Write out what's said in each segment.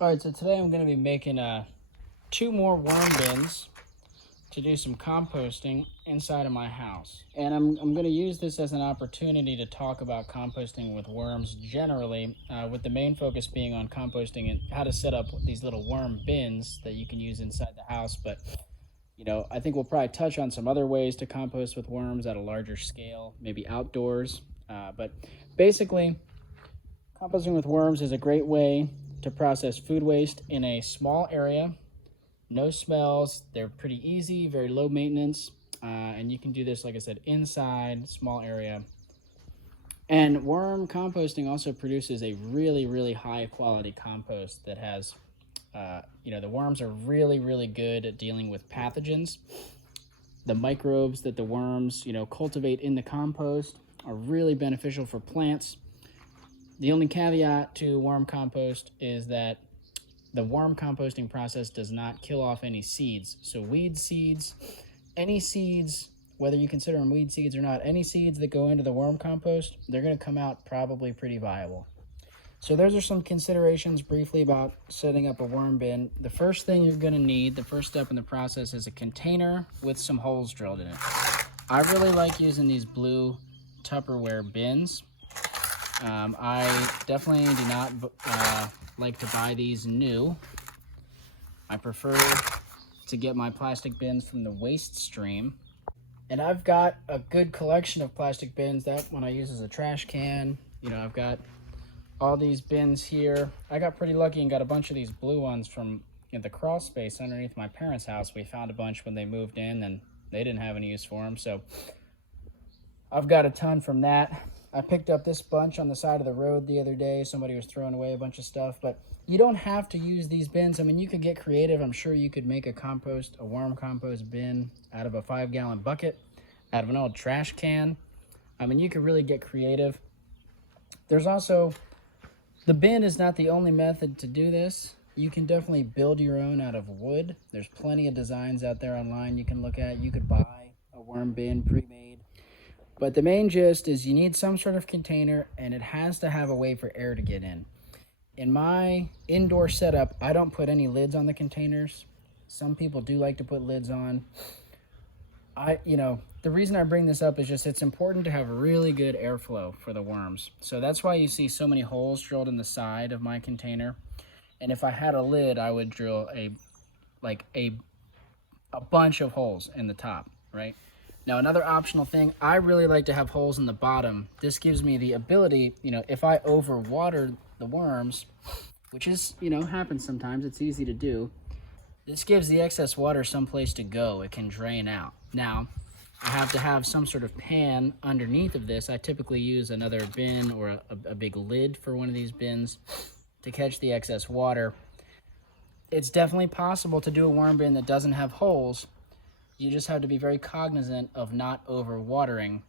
All right, so today I'm going to be making 2 more worm bins to do some composting inside of my house. And I'm going to use this as an opportunity to talk about composting with worms generally, with the main focus being on composting and how to set up these little worm bins that you can use inside the house. But, I think we'll probably touch on some other ways to compost with worms at a larger scale, maybe outdoors. But basically, composting with worms is a great way to process food waste in a small area. No smells, they're pretty easy, very low maintenance, and you can do this, like I said, inside, small area. And worm composting also produces a really, really high quality compost that has, the worms are really, really good at dealing with pathogens. The microbes that the worms, cultivate in the compost are really beneficial for plants. The only caveat to worm compost is that the worm composting process does not kill off any seeds. So weed seeds, any seeds, whether you consider them weed seeds or not, any seeds that go into the worm compost, they're going to come out probably pretty viable. So those are some considerations briefly about setting up a worm bin. The first thing you're going to need, the first step in the process, is a container with some holes drilled in it. I really like using these blue Tupperware bins. I definitely do not like to buy these new. I prefer to get my plastic bins from the waste stream. And I've got a good collection of plastic bins. That one I use as a trash can. I've got all these bins here. I got pretty lucky and got a bunch of these blue ones from the crawl space underneath my parents' house. We found a bunch when they moved in and they didn't have any use for them. So I've got a ton from that. I picked up this bunch on the side of the road the other day. Somebody was throwing away a bunch of stuff, but you don't have to use these bins. I mean, you could get creative. I'm sure you could make a worm compost bin out of a 5-gallon bucket, out of an old trash can. I mean, you could really get creative. There's also, the bin is not the only method to do this. You can definitely build your own out of wood. There's plenty of designs out there online you can look at. You could buy a worm bin pre-made. But the main gist is you need some sort of container, and it has to have a way for air to get in. In my indoor setup, I don't put any lids on the containers. Some people do like to put lids on. The reason I bring this up is just it's important to have really good airflow for the worms. So that's why you see so many holes drilled in the side of my container. And if I had a lid, I would drill a bunch of holes in the top, right? Now, another optional thing, I really like to have holes in the bottom. This gives me the ability, if I overwater the worms, which is, happens sometimes, it's easy to do. This gives the excess water someplace to go. It can drain out. Now, I have to have some sort of pan underneath of this. I typically use another bin or a big lid for one of these bins to catch the excess water. It's definitely possible to do a worm bin that doesn't have holes. You just have to be very cognizant of not overwatering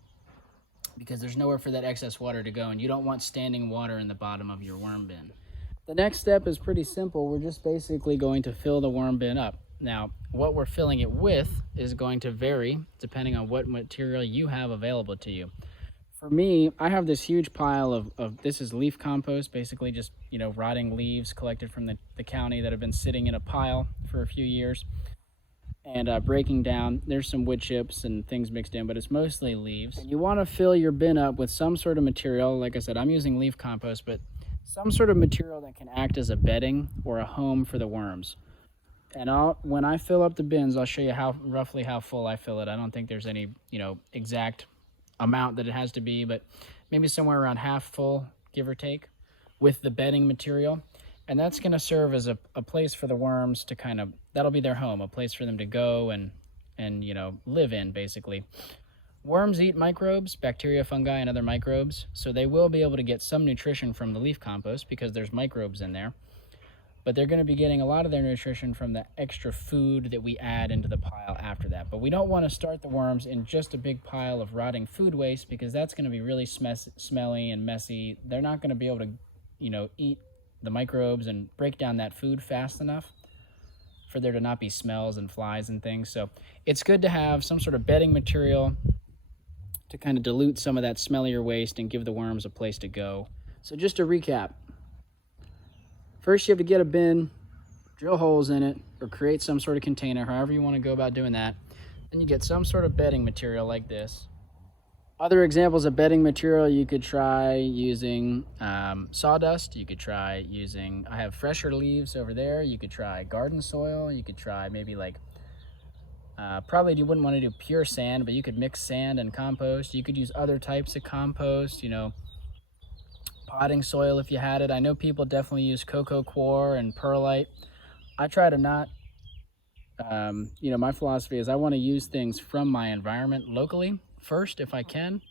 because there's nowhere for that excess water to go, and you don't want standing water in the bottom of your worm bin. The next step is pretty simple. We're just basically going to fill the worm bin up. Now, what we're filling it with is going to vary depending on what material you have available to you. For me, I have this huge pile of this is leaf compost, basically just, rotting leaves collected from the county that have been sitting in a pile for a few years. And breaking down, there's some wood chips and things mixed in, but it's mostly leaves. And you want to fill your bin up with some sort of material. Like I said, I'm using leaf compost, but some sort of material that can act as a bedding or a home for the worms. And when I fill up the bins, I'll show you roughly how full I fill it. I don't think there's any, exact amount that it has to be, but maybe somewhere around half full, give or take, with the bedding material. And that's going to serve as a place for the worms to that'll be their home, a place for them to go and live in, basically. Worms eat microbes, bacteria, fungi, and other microbes, so they will be able to get some nutrition from the leaf compost because there's microbes in there. But they're going to be getting a lot of their nutrition from the extra food that we add into the pile after that. But we don't want to start the worms in just a big pile of rotting food waste because that's going to be really smelly and messy. They're not going to be able to, eat the microbes and break down that food fast enough for there to not be smells and flies and things. So it's good to have some sort of bedding material to kind of dilute some of that smellier waste and give the worms a place to go. So just to recap, First, you have to get a bin, drill holes in it, or create some sort of container, however you want to go about doing that. Then you get some sort of bedding material like this. Other examples of bedding material, you could try using sawdust. You could try using, I have fresher leaves over there. You could try garden soil. You could try maybe like, probably you wouldn't want to do pure sand, but you could mix sand and compost. You could use other types of compost, you know, potting soil if you had it. I know people definitely use cocoa coir and perlite. I try to not, you know, my philosophy is I want to use things from my environment locally first if I can.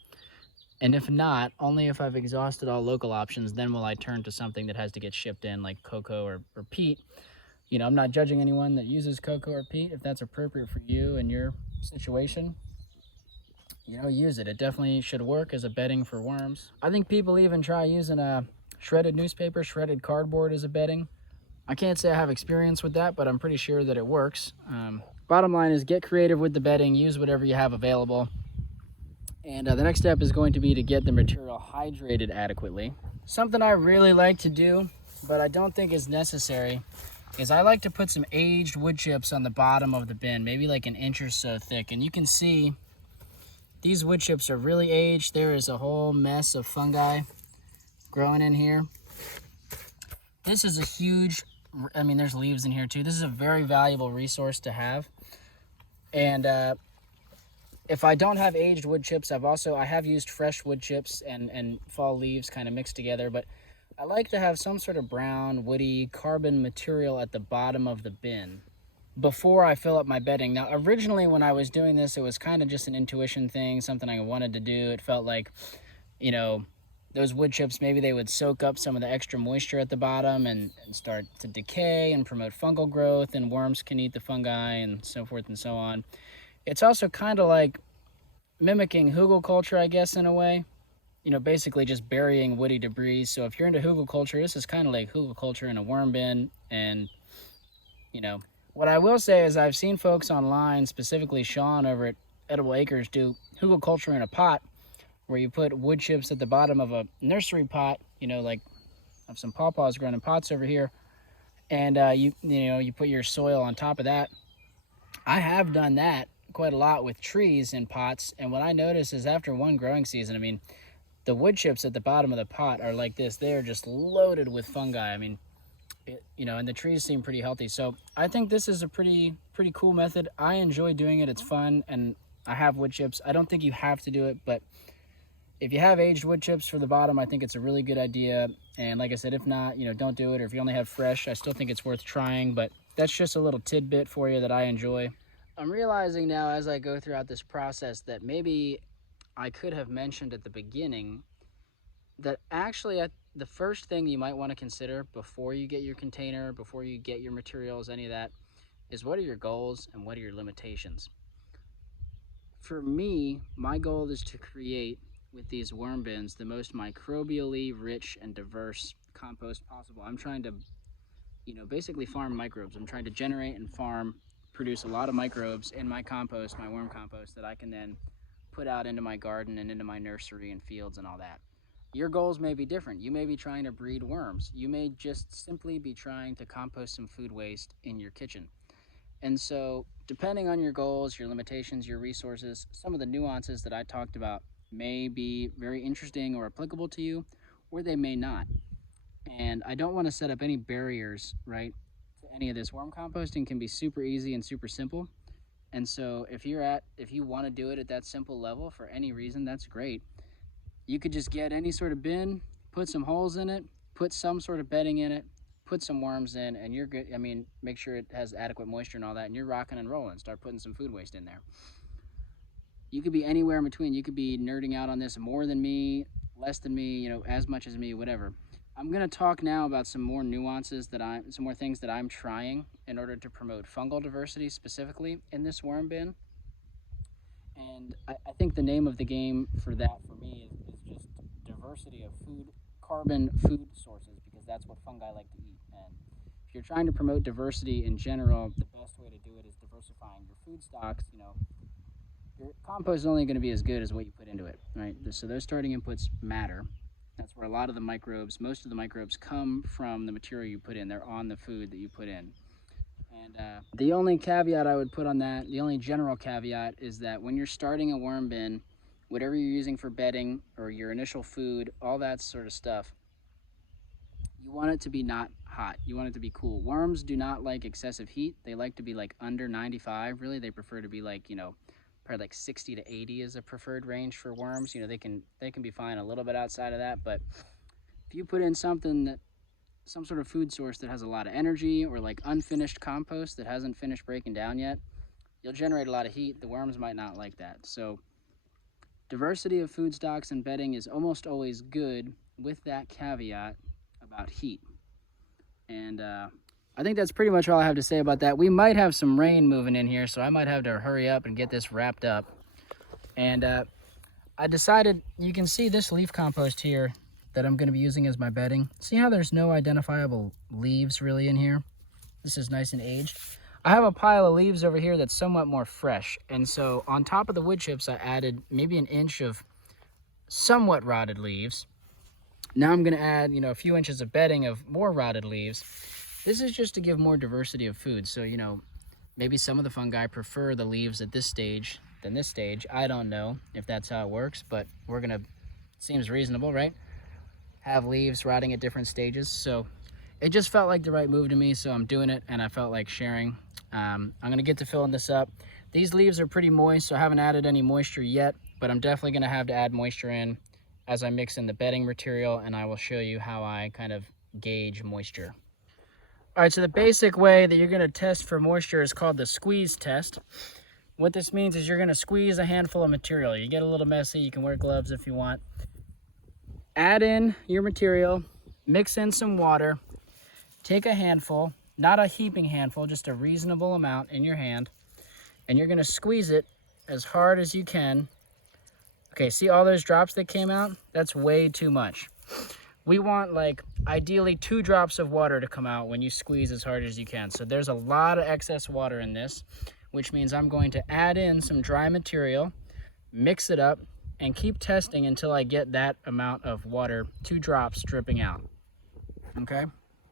And if not, only if I've exhausted all local options, then will I turn to something that has to get shipped in like cocoa or peat. You know, I'm not judging anyone that uses cocoa or peat. If that's appropriate for you and your situation, you know, use it. It definitely should work as a bedding for worms. I think people even try using a shredded newspaper, shredded cardboard as a bedding. I can't say I have experience with that, but I'm pretty sure that it works. Bottom line is get creative with the bedding, use whatever you have available. And the next step is going to be to get the material hydrated adequately. Something I really like to do, but I don't think is necessary, is I like to put some aged wood chips on the bottom of the bin, maybe like an inch or so thick. And you can see these wood chips are really aged. There is a whole mess of fungi growing in here. This is a huge, I mean, there's leaves in here too. This is a very valuable resource to have. And if I don't have aged wood chips, I have used fresh wood chips and fall leaves kind of mixed together, but I like to have some sort of brown, woody, carbon material at the bottom of the bin before I fill up my bedding. Now, originally when I was doing this, it was kind of just an intuition thing, something I wanted to do. It felt like, you know, those wood chips, maybe they would soak up some of the extra moisture at the bottom and start to decay and promote fungal growth, and worms can eat the fungi and so forth and so on. It's also kind of like mimicking hugelkultur, I guess, in a way. You know, basically just burying woody debris. So if you're into hugelkultur, this is kind of like hugelkultur in a worm bin. And, you know, what I will say is I've seen folks online, specifically Sean over at Edible Acres, do hugelkultur in a pot where you put wood chips at the bottom of a nursery pot, you know, like I have some pawpaws growing in pots over here. And you put your soil on top of that. I have done that quite a lot with trees in pots, and what I notice is after one growing season, I mean, the wood chips at the bottom of the pot are like this. They're just loaded with fungi. I mean, and the trees seem pretty healthy. So I think this is a pretty cool method. I enjoy doing it. It's fun, and I have wood chips. I don't think you have to do it, but if you have aged wood chips for the bottom, I think it's a really good idea. And like I said, if not, you know, don't do it. Or if you only have fresh, I still think it's worth trying, but that's just a little tidbit for you that I enjoy. I'm realizing now as I go throughout this process that maybe I could have mentioned at the beginning that actually the first thing you might want to consider before you get your container, before you get your materials, any of that, is what are your goals and what are your limitations? For me, my goal is to create with these worm bins the most microbially rich and diverse compost possible. I'm trying to, basically farm microbes. I'm trying to generate and produce a lot of microbes in my compost, my worm compost, that I can then put out into my garden and into my nursery and fields and all that. Your goals may be different. You may be trying to breed worms. You may just simply be trying to compost some food waste in your kitchen. And so, depending on your goals, your limitations, your resources, some of the nuances that I talked about may be very interesting or applicable to you, or they may not. And I don't want to set up any barriers, right, to any of this. Worm composting can be super easy and super simple. And so if you want to do it at that simple level for any reason, that's great. You could just get any sort of bin, put some holes in it, put some sort of bedding in it, put some worms in, and you're good. I mean, make sure it has adequate moisture and all that, and you're rocking and rolling. Start putting some food waste in there. You could be anywhere in between. You could be nerding out on this more than me, less than me, as much as me, whatever. I'm going to talk now about some more nuances some more things that I'm trying in order to promote fungal diversity specifically in this worm bin. And I think the name of the game for that for me is just diversity of carbon food sources, because that's what fungi like to eat. And if you're trying to promote diversity in general, the best way to do it is diversifying your food stocks. Your compost is only going to be as good as what you put into it, right? So those starting inputs matter. That's where a lot of the microbes, most of the microbes come from the material you put in. They're on the food that you put in. And the only caveat I would put on that, the only general caveat is that when you're starting a worm bin, whatever you're using for bedding or your initial food, all that sort of stuff, you want it to be not hot. You want it to be cool. Worms do not like excessive heat. They like to be like under 95. Really, they prefer to be like, probably like 60 to 80 is a preferred range for worms. They can be fine a little bit outside of that, but if you put in some sort of food source that has a lot of energy, or like unfinished compost that hasn't finished breaking down yet, you'll generate a lot of heat. The worms might not like that. So diversity of food stocks and bedding is almost always good, with that caveat about heat. And I think that's pretty much all I have to say about that. We might have some rain moving in here, so I might have to hurry up and get this wrapped up. And I decided, you can see this leaf compost here that I'm going to be using as my bedding. See how there's no identifiable leaves really in here? This is nice and aged. I have a pile of leaves over here that's somewhat more fresh. And so on top of the wood chips, I added maybe an inch of somewhat rotted leaves. Now I'm going to add, a few inches of bedding of more rotted leaves. This is just to give more diversity of food. So, maybe some of the fungi prefer the leaves at this stage than this stage. I don't know if that's how it works, but seems reasonable, right? Have leaves rotting at different stages. So it just felt like the right move to me, so I'm doing it, and I felt like sharing. I'm going to get to filling this up. These leaves are pretty moist, so I haven't added any moisture yet, but I'm definitely going to have to add moisture in as I mix in the bedding material, and I will show you how I kind of gauge moisture. All right, so the basic way that you're going to test for moisture is called the squeeze test. What this means is you're going to squeeze a handful of material. You get a little messy, you can wear gloves if you want. Add in your material, mix in some water, take a handful, not a heaping handful, just a reasonable amount in your hand, and you're going to squeeze it as hard as you can. Okay, see all those drops that came out? That's way too much. We want, like, ideally 2 drops of water to come out when you squeeze as hard as you can. So there's a lot of excess water in this, which means I'm going to add in some dry material, mix it up, and keep testing until I get that amount of water, 2 drops dripping out. Okay?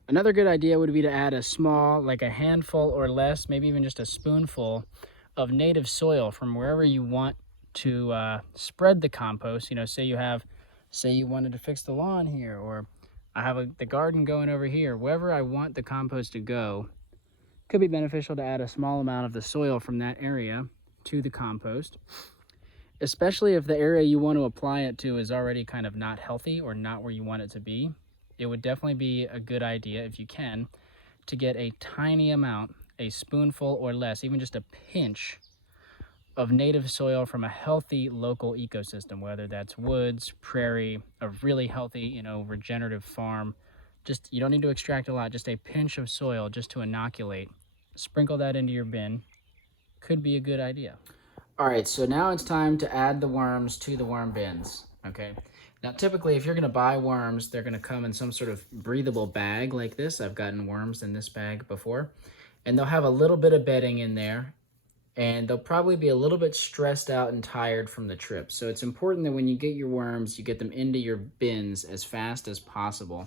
Another good idea would be to add a small, like a handful or less, maybe even just a spoonful of native soil from wherever you want to spread the compost. Say you wanted to fix the lawn here, or I have the garden going over here. Wherever I want the compost to go, could be beneficial to add a small amount of the soil from that area to the compost, especially if the area you want to apply it to is already kind of not healthy or not where you want it to be. It would definitely be a good idea, if you can, to get a tiny amount, a spoonful or less, even just a pinch of native soil from a healthy local ecosystem, whether that's woods, prairie, a really healthy, regenerative farm. Just, you don't need to extract a lot, just a pinch of soil just to inoculate. Sprinkle that into your bin. Could be a good idea. All right, so now it's time to add the worms to the worm bins, okay? Now, typically, if you're gonna buy worms, they're gonna come in some sort of breathable bag like this. I've gotten worms in this bag before. And they'll have a little bit of bedding in there, and they'll probably be a little bit stressed out and tired from the trip. So it's important that when you get your worms, you get them into your bins as fast as possible.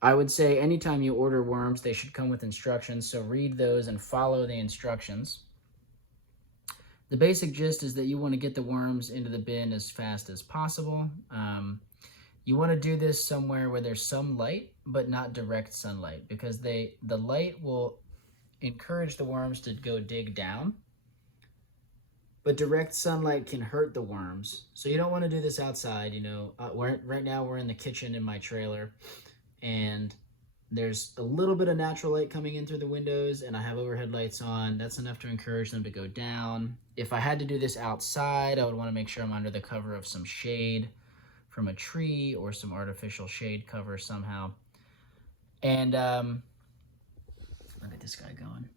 I would say anytime you order worms, they should come with instructions, so read those and follow the instructions. The basic gist is that you want to get the worms into the bin as fast as possible. You want to do this somewhere where there's some light, but not direct sunlight, because the light will encourage the worms to go dig down, but direct sunlight can hurt the worms. So you don't want to do this outside. Right now we're in the kitchen in my trailer, and there's a little bit of natural light coming in through the windows, and I have overhead lights on. That's enough to encourage them to go down. If I had to do this outside, I would want to make sure I'm under the cover of some shade from a tree or some artificial shade cover somehow. And look at this guy going.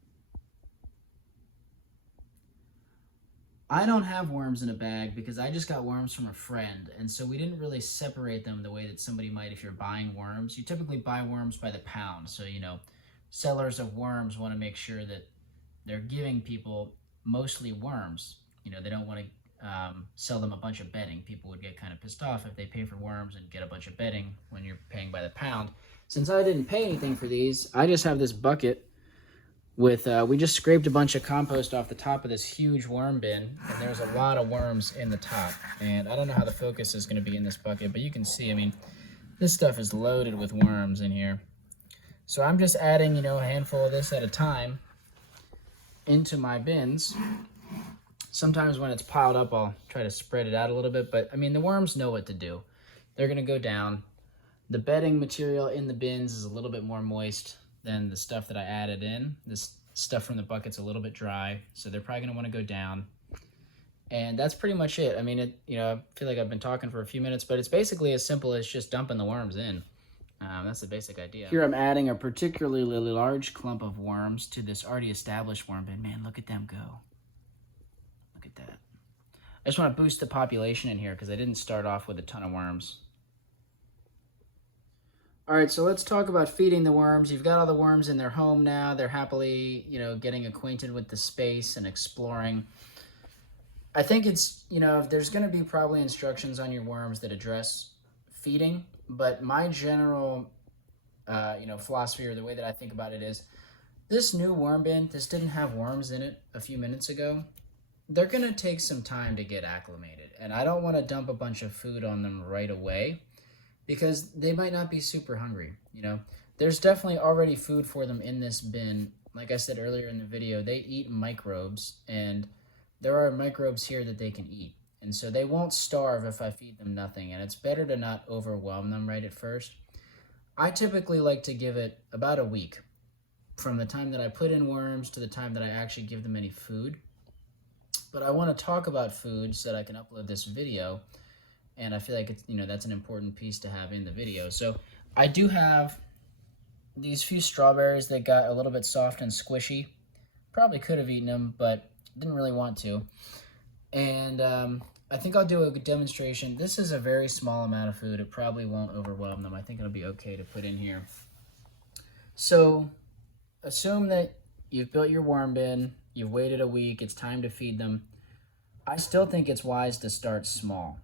I don't have worms in a bag because I just got worms from a friend, and so we didn't really separate them the way that somebody might if you're buying worms. You typically buy worms by the pound, so sellers of worms want to make sure that they're giving people mostly worms. They don't want to sell them a bunch of bedding. People would get kind of pissed off if they pay for worms and get a bunch of bedding when you're paying by the pound. Since I didn't pay anything for these, I just have this bucket with, we just scraped a bunch of compost off the top of this huge worm bin, and there's a lot of worms in the top. And I don't know how the focus is going to be in this bucket, but you can see, I mean, this stuff is loaded with worms in here. So I'm just adding, you know, a handful of this at a time into my bins. Sometimes when it's piled up, I'll try to spread it out a little bit, but I mean, the worms know what to do. They're going to go down. The bedding material in the bins is a little bit more moist than the stuff that I added in. This stuff from the bucket's a little bit dry, so they're probably going to want to go down. And that's pretty much it. I mean, you know, I feel like I've been talking for a few minutes, but it's basically as simple as just dumping the worms in. That's the basic idea. Here I'm adding a particularly large clump of worms to this already established worm bin. Man, look at them go. Look at that. I just want to boost the population in here because I didn't start off with a ton of worms. All right, so let's talk about feeding the worms. You've got all the worms in their home now. They're happily, you know, getting acquainted with the space and exploring. I think it's, you know, there's going to be probably instructions on your worms that address feeding, but my general, you know, philosophy or the way that I think about it is this new worm bin, this didn't have worms in it a few minutes ago. They're going to take some time to get acclimated, and I don't want to dump a bunch of food on them right away because they might not be super hungry, you know. There's definitely already food for them in this bin. Like I said earlier in the video, they eat microbes, and there are microbes here that they can eat. And so they won't starve if I feed them nothing, and it's better to not overwhelm them right at first. I typically like to give it about a week from the time that I put in worms to the time that I actually give them any food. But I want to talk about food so that I can upload this video, and I feel like it's, you know, that's an important piece to have in the video. So I do have these few strawberries that got a little bit soft and squishy. Probably could have eaten them, but didn't really want to. And I think I'll do a demonstration. This is a very small amount of food. It probably won't overwhelm them. I think it'll be okay to put in here. So assume that you've built your worm bin, you've waited a week, it's time to feed them. I still think it's wise to start small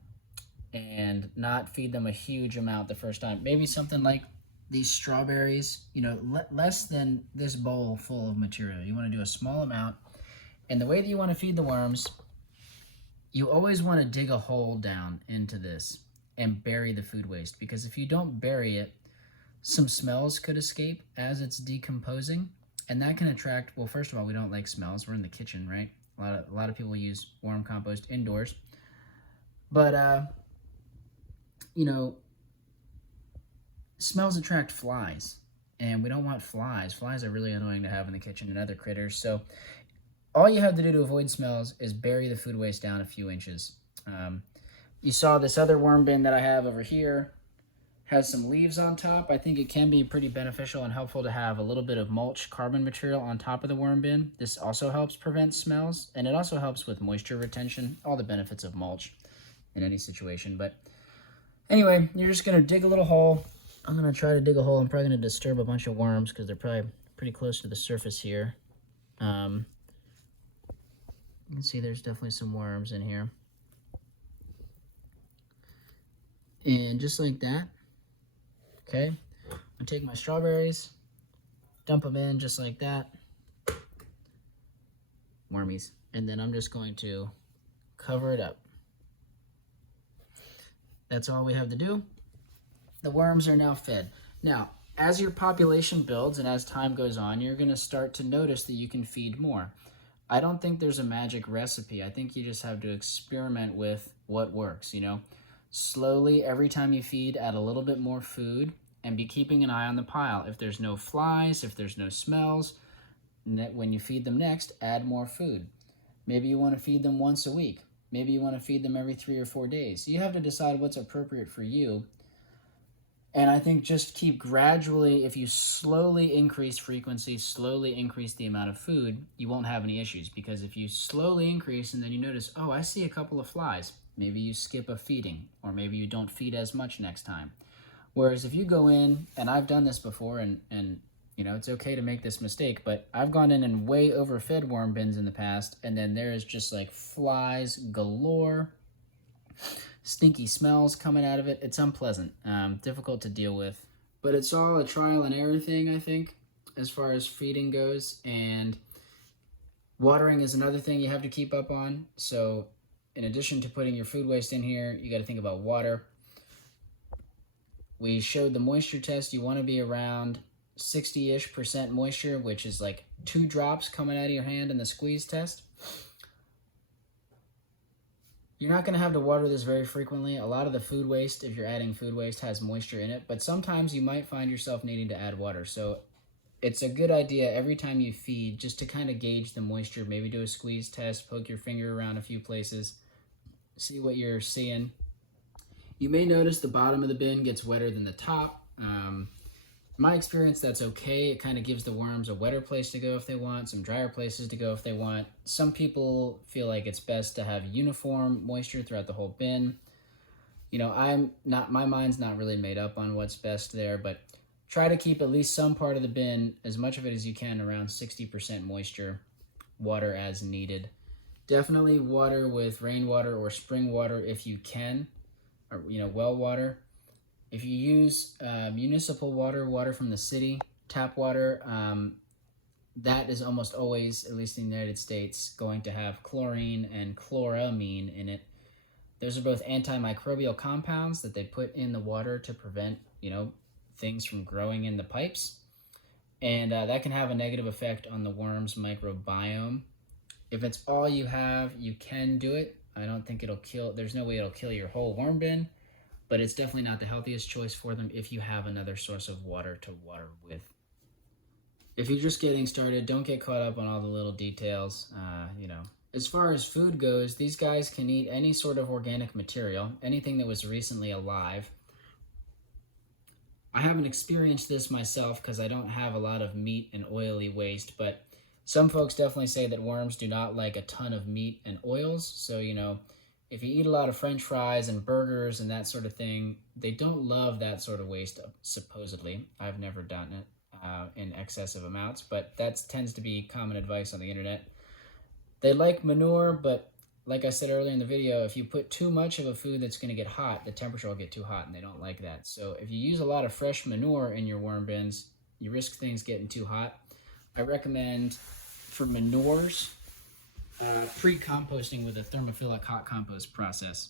and not feed them a huge amount the first time. Maybe something like these strawberries, you know, less than this bowl full of material. You want to do a small amount. And the way that you want to feed the worms, you always want to dig a hole down into this and bury the food waste, because if you don't bury it, some smells could escape as it's decomposing, and that can attract, well, first of all, we don't like smells. We're in the kitchen, right? A lot of people use worm compost indoors. But, you know, smells attract flies, and we don't want flies. Flies are really annoying to have in the kitchen and other critters. So all you have to do to avoid smells is bury the food waste down a few inches. You saw this other worm bin that I have over here has some leaves on top. I think it can be pretty beneficial and helpful to have a little bit of mulch carbon material on top of the worm bin. This also helps prevent smells, and it also helps with moisture retention, all the benefits of mulch in any situation. But anyway, you're just going to dig a little hole. I'm going to try to dig a hole. I'm probably going to disturb a bunch of worms because they're probably pretty close to the surface here. You can see there's definitely some worms in here. And just like that, okay, I take my strawberries, dump them in just like that. Wormies. And then I'm just going to cover it up. That's all we have to do. The worms are now fed. Now, as your population builds and as time goes on, you're going to start to notice that you can feed more. I don't think there's a magic recipe. I think you just have to experiment with what works, you know. Slowly, every time you feed, add a little bit more food and be keeping an eye on the pile. If there's no flies, if there's no smells, when you feed them next, add more food. Maybe you want to feed them once a week. Maybe you want to feed them every 3 or 4 days. You have to decide what's appropriate for you. And I think just keep gradually, if you slowly increase frequency, slowly increase the amount of food, you won't have any issues. Because if you slowly increase and then you notice, oh, I see a couple of flies, maybe you skip a feeding, or maybe you don't feed as much next time. Whereas if you go in, and I've done this before, and You know, it's okay to make this mistake, but I've gone in and way overfed worm bins in the past, and then there's just like flies galore, stinky smells coming out of it. It's unpleasant, difficult to deal with. But it's all a trial and error thing, I think, as far as feeding goes. And watering is another thing you have to keep up on. So in addition to putting your food waste in here, you got to think about water. We showed the moisture test. You want to be around 60-ish% moisture, which is like 2 drops coming out of your hand in the squeeze test. You're not going to have to water this very frequently. A lot of the food waste, if you're adding food waste, has moisture in it, but sometimes you might find yourself needing to add water. So it's a good idea every time you feed just to kind of gauge the moisture, maybe do a squeeze test, poke your finger around a few places, see what you're seeing. You may notice the bottom of the bin gets wetter than the top. In my experience, that's okay. It kind of gives the worms a wetter place to go if they want, some drier places to go if they want. Some people feel like it's best to have uniform moisture throughout the whole bin. You know, my mind's not really made up on what's best there, but try to keep at least some part of the bin, as much of it as you can, around 60% moisture, water as needed. Definitely water with rainwater or spring water if you can, or, you know, well water. If you use municipal water, water from the city, tap water, that is almost always, at least in the United States, going to have chlorine and chloramine in it. Those are both antimicrobial compounds that they put in the water to prevent, you know, things from growing in the pipes. And that can have a negative effect on the worm's microbiome. If it's all you have, you can do it. I don't think it'll kill, there's no way it'll kill your whole worm bin, but it's definitely not the healthiest choice for them if you have another source of water to water with. If you're just getting started, don't get caught up on all the little details, you know. As far as food goes, these guys can eat any sort of organic material, anything that was recently alive. I haven't experienced this myself because I don't have a lot of meat and oily waste, but some folks definitely say that worms do not like a ton of meat and oils. So, you know, if you eat a lot of French fries and burgers and that sort of thing, they don't love that sort of waste, supposedly. I've never done it in excessive amounts, but that tends to be common advice on the internet. They like manure, but like I said earlier in the video, if you put too much of a food that's going to get hot, the temperature will get too hot, and they don't like that. So if you use a lot of fresh manure in your worm bins, you risk things getting too hot. I recommend for manures, pre-composting with a thermophilic hot compost process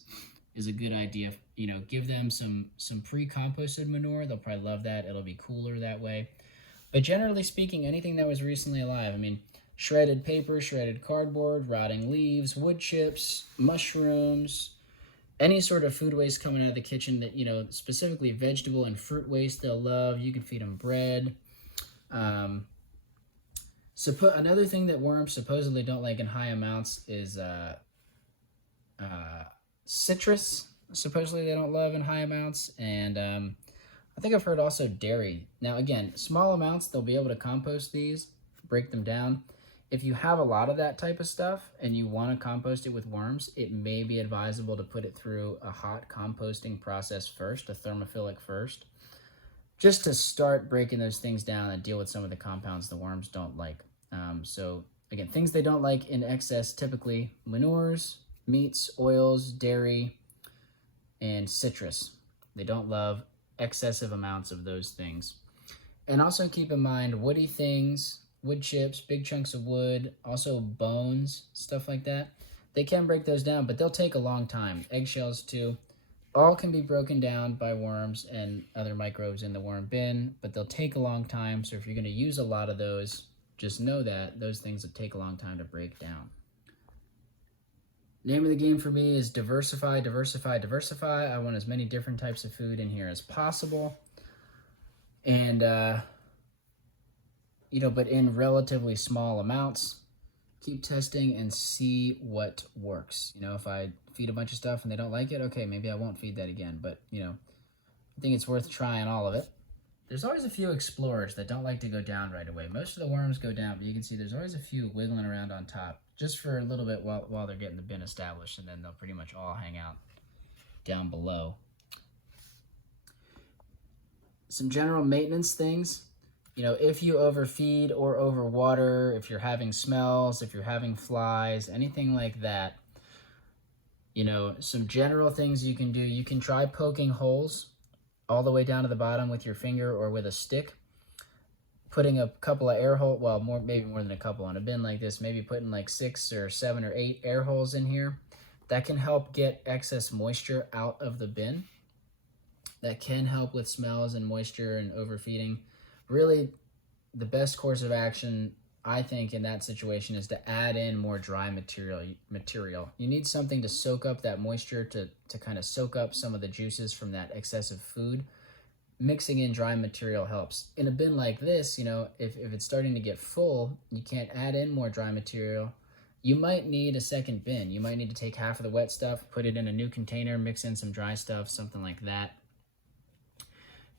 is a good idea. You know, give them some pre-composted manure. They'll probably love that. It'll be cooler that way. But generally speaking, anything that was recently alive, I mean, shredded paper, shredded cardboard, rotting leaves, wood chips, mushrooms, any sort of food waste coming out of the kitchen that, you know, specifically vegetable and fruit waste they'll love. You can feed them bread. Another thing that worms supposedly don't like in high amounts is citrus. Supposedly they don't love in high amounts. And I think I've heard also dairy. Now, again, small amounts, they'll be able to compost these, break them down. If you have a lot of that type of stuff and you want to compost it with worms, it may be advisable to put it through a hot composting process first, a thermophilic first, just to start breaking those things down and deal with some of the compounds the worms don't like. So again, things they don't like in excess, typically manures, meats, oils, dairy, and citrus. They don't love excessive amounts of those things. And also keep in mind woody things, wood chips, big chunks of wood, also bones, stuff like that. They can break those down, but they'll take a long time. Eggshells too. All can be broken down by worms and other microbes in the worm bin, but they'll take a long time. So if you're going to use a lot of those, just know that those things will take a long time to break down. Name of the game for me is diversify, diversify, diversify. I want as many different types of food in here as possible. And, you know, but in relatively small amounts. Keep testing and see what works. You know, if I feed a bunch of stuff and they don't like it, okay, maybe I won't feed that again. But, you know, I think it's worth trying all of it. There's always a few explorers that don't like to go down right away. Most of the worms go down, but you can see there's always a few wiggling around on top just for a little bit while they're getting the bin established, and then they'll pretty much all hang out down below. Some general maintenance things. You know, if you overfeed or overwater, if you're having smells, if you're having flies, anything like that, you know, some general things you can do. You can try poking holes all the way down to the bottom with your finger or with a stick. Putting a couple of air holes, well, maybe more than a couple on a bin like this, maybe putting like 6 or 7 or 8 air holes in here. That can help get excess moisture out of the bin. That can help with smells and moisture and overfeeding. Really, the best course of action, I think, in that situation is to add in more dry material. You need something to soak up that moisture, to kind of soak up some of the juices from that excessive food. Mixing in dry material helps. In a bin like this, you know, if it's starting to get full, you can't add in more dry material. You might need a second bin. You might need to take half of the wet stuff, put it in a new container, mix in some dry stuff, something like that.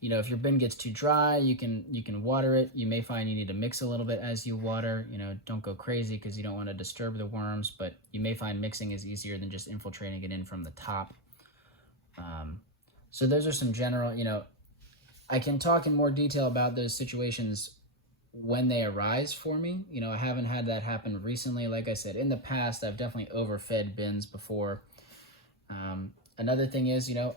You know, if your bin gets too dry, you can water it. You may find you need to mix a little bit as you water. You know, don't go crazy because you don't want to disturb the worms, but you may find mixing is easier than just infiltrating it in from the top. So those are some general, you know, I can talk in more detail about those situations when they arise for me. You know, I haven't had that happen recently. Like I said, in the past, I've definitely overfed bins before. Another thing is, you know,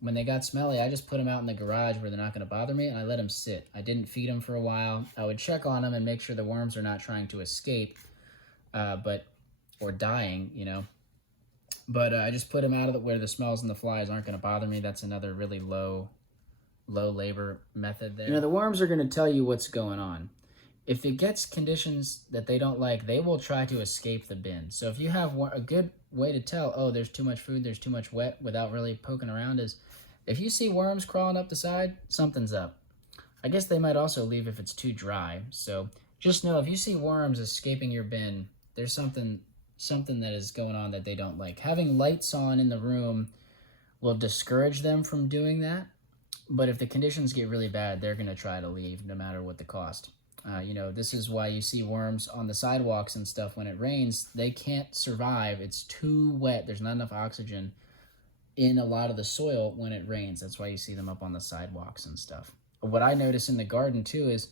when they got smelly, I just put them out in the garage where they're not going to bother me, and I let them sit. I didn't feed them for a while. I would check on them and make sure the worms are not trying to escape, or dying, you know. But I just put them out of where the smells and the flies aren't going to bother me. That's another really low labor method there. You know, the worms are going to tell you what's going on. If it gets conditions that they don't like, they will try to escape the bin. So if you have a good way to tell, oh, there's too much food, there's too much wet, without really poking around, is if you see worms crawling up the side, something's up. I guess they might also leave if it's too dry. So just know if you see worms escaping your bin, there's something that is going on that they don't like. Having lights on in the room will discourage them from doing that. But if the conditions get really bad, they're going to try to leave no matter what the cost. You know, this is why you see worms on the sidewalks and stuff when it rains. They can't survive. It's too wet. There's not enough oxygen in a lot of the soil when it rains. That's why you see them up on the sidewalks and stuff. What I notice in the garden too is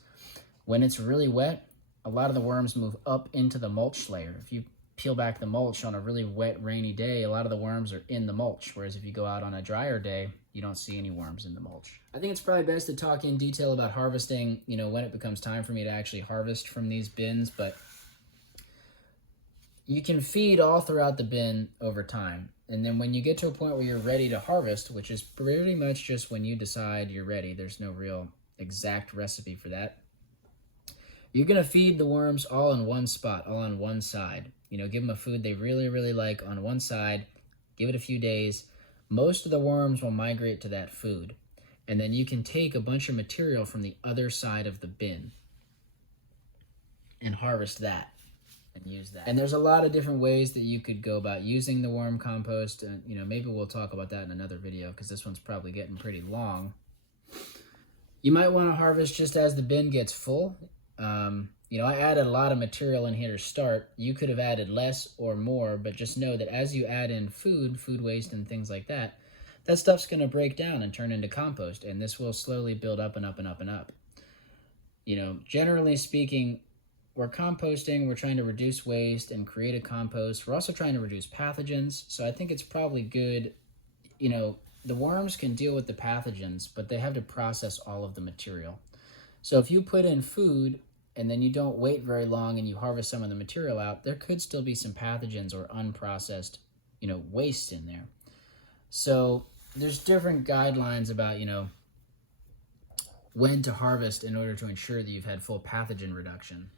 when it's really wet, a lot of the worms move up into the mulch layer. If you peel back the mulch on a really wet, rainy day, a lot of the worms are in the mulch. Whereas if you go out on a drier day, you don't see any worms in the mulch. I think it's probably best to talk in detail about harvesting, you know, when it becomes time for me to actually harvest from these bins, but you can feed all throughout the bin over time. And then when you get to a point where you're ready to harvest, which is pretty much just when you decide you're ready, there's no real exact recipe for that. You're going to feed the worms all in one spot, all on one side. You know, give them a food they really, really like on one side, give it a few days. Most of the worms will migrate to that food. And then you can take a bunch of material from the other side of the bin and harvest that and use that. And there's a lot of different ways that you could go about using the worm compost. And, you know, maybe we'll talk about that in another video because this one's probably getting pretty long. You might want to harvest just as the bin gets full. You know, I added a lot of material in here to start. You could have added less or more, but just know that as you add in food waste and things like that, that stuff's going to break down and turn into compost, and this will slowly build up and up and up and up. You know, generally speaking, we're composting, we're trying to reduce waste and create a compost. We're also trying to reduce pathogens, so I think it's probably good, you know, the worms can deal with the pathogens, but they have to process all of the material. So if you put in food and then you don't wait very long and you harvest some of the material out, there could still be some pathogens or unprocessed, you know, waste in there. So there's different guidelines about, you know, when to harvest in order to ensure that you've had full pathogen reduction.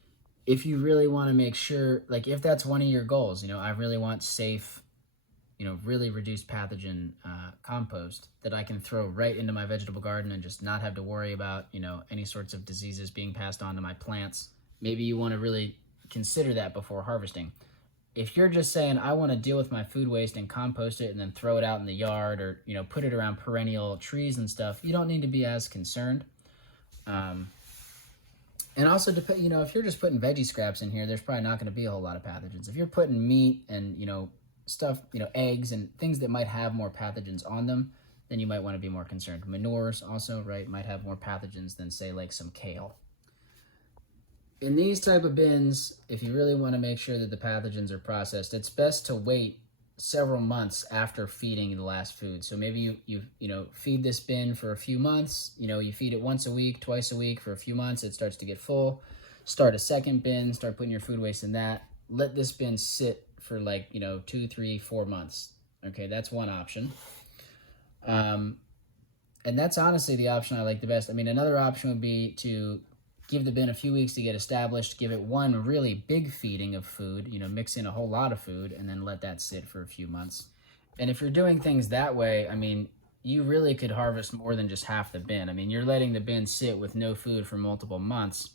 If you really want to make sure, like if that's one of your goals, you know, I really want safe, you know, really reduced pathogen compost that I can throw right into my vegetable garden and just not have to worry about, you know, any sorts of diseases being passed on to my plants. Maybe you want to really consider that before harvesting. If you're just saying, I want to deal with my food waste and compost it and then throw it out in the yard or, you know, put it around perennial trees and stuff, you don't need to be as concerned. And also, you know, if you're just putting veggie scraps in here, there's probably not going to be a whole lot of pathogens. If you're putting meat and, you know, stuff, you know, eggs and things that might have more pathogens on them, then you might want to be more concerned. Manures also, right, might have more pathogens than, say, like some kale. In these type of bins, if you really want to make sure that the pathogens are processed, it's best to wait several months after feeding the last food. So maybe you feed this bin for a few months. You feed it once a week, twice a week for a few months. It starts to get full. Start a second bin. Start putting your food waste in that. Let this bin sit for like 2, 3, 4 months. Okay, that's one option. And that's honestly the option I like the best. I mean, another option would be to give the bin a few weeks to get established, give it one really big feeding of food, mix in a whole lot of food, and then let that sit for a few months. And if you're doing things that way, I mean, you really could harvest more than just half the bin. I mean, you're letting the bin sit with no food for multiple months.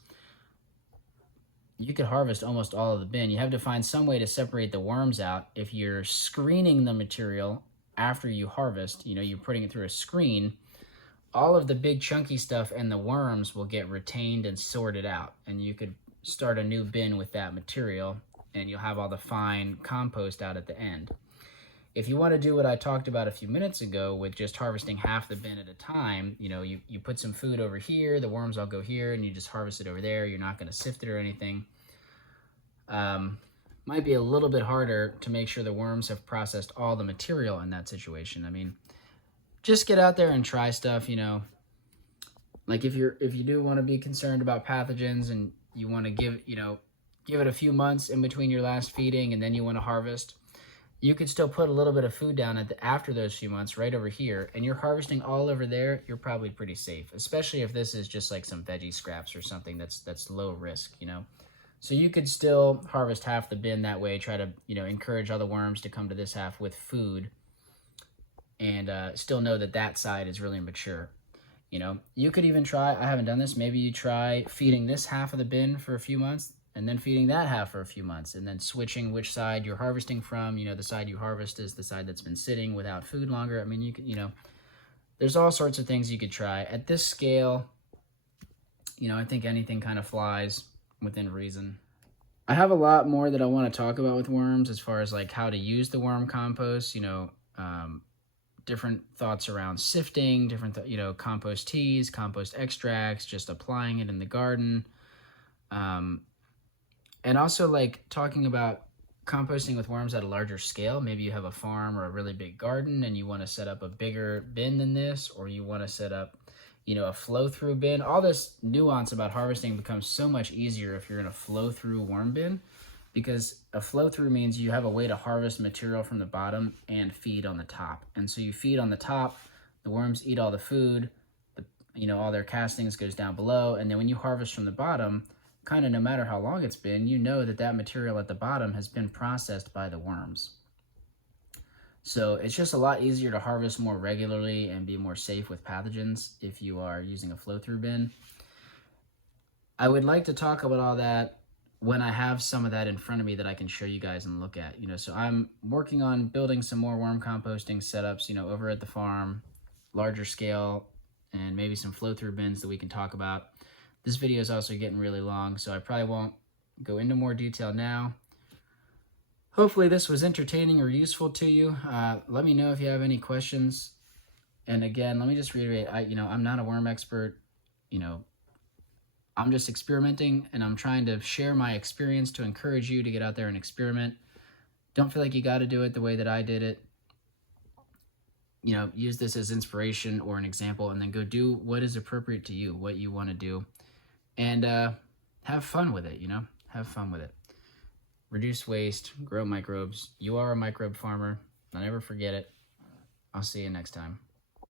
You could harvest almost all of the bin. You have to find some way to separate the worms out. If you're screening the material after you harvest, you're putting it through a screen, all of the big chunky stuff and the worms will get retained and sorted out, and you could start a new bin with that material, and you'll have all the fine compost out at the end. If you want to do what I talked about a few minutes ago with just harvesting half the bin at a time, you put some food over here, the worms all go here, and you just harvest it over there. You're not going to sift it or anything. Might be a little bit harder to make sure the worms have processed all the material in that situation. I mean, just get out there and try stuff, like if you do want to be concerned about pathogens and you want to give it a few months in between your last feeding and then you want to harvest, you could still put a little bit of food down after those few months right over here, and you're harvesting all over there. You're probably pretty safe, especially if this is just like some veggie scraps or something that's low risk, So you could still harvest half the bin that way, try to, encourage all the worms to come to this half with food, and still know that side is really mature. You could even try, I haven't done this, maybe you try feeding this half of the bin for a few months and then feeding that half for a few months and then switching which side you're harvesting from. The side you harvest is the side that's been sitting without food longer. I mean, you can, there's all sorts of things you could try. At this scale, I think anything kind of flies within reason. I have a lot more that I want to talk about with worms as far as like how to use the worm compost, different thoughts around sifting, different, compost teas, compost extracts, just applying it in the garden. And also like talking about composting with worms at a larger scale. Maybe you have a farm or a really big garden and you want to set up a bigger bin than this, or you want to set up, a flow-through bin. All this nuance about harvesting becomes so much easier if you're in a flow-through worm bin, because a flow-through means you have a way to harvest material from the bottom and feed on the top. And so you feed on the top, the worms eat all the food, all their castings goes down below, and then when you harvest from the bottom, kind of no matter how long it's been, that material at the bottom has been processed by the worms. So it's just a lot easier to harvest more regularly and be more safe with pathogens if you are using a flow-through bin. I would like to talk about all that when I have some of that in front of me that I can show you guys and look at. So I'm working on building some more worm composting setups, over at the farm, larger scale, and maybe some flow-through bins that we can talk about. This video is also getting really long, so I probably won't go into more detail now. Hopefully this was entertaining or useful to you. Let me know if you have any questions. And again, let me just reiterate, I'm not a worm expert. I'm just experimenting, and I'm trying to share my experience to encourage you to get out there and experiment. Don't feel like you got to do it the way that I did it. Use this as inspiration or an example, and then go do what is appropriate to you, what you want to do, and have fun with it. Have fun with it. Reduce waste, grow microbes. You are a microbe farmer. Don't ever forget it. I'll see you next time.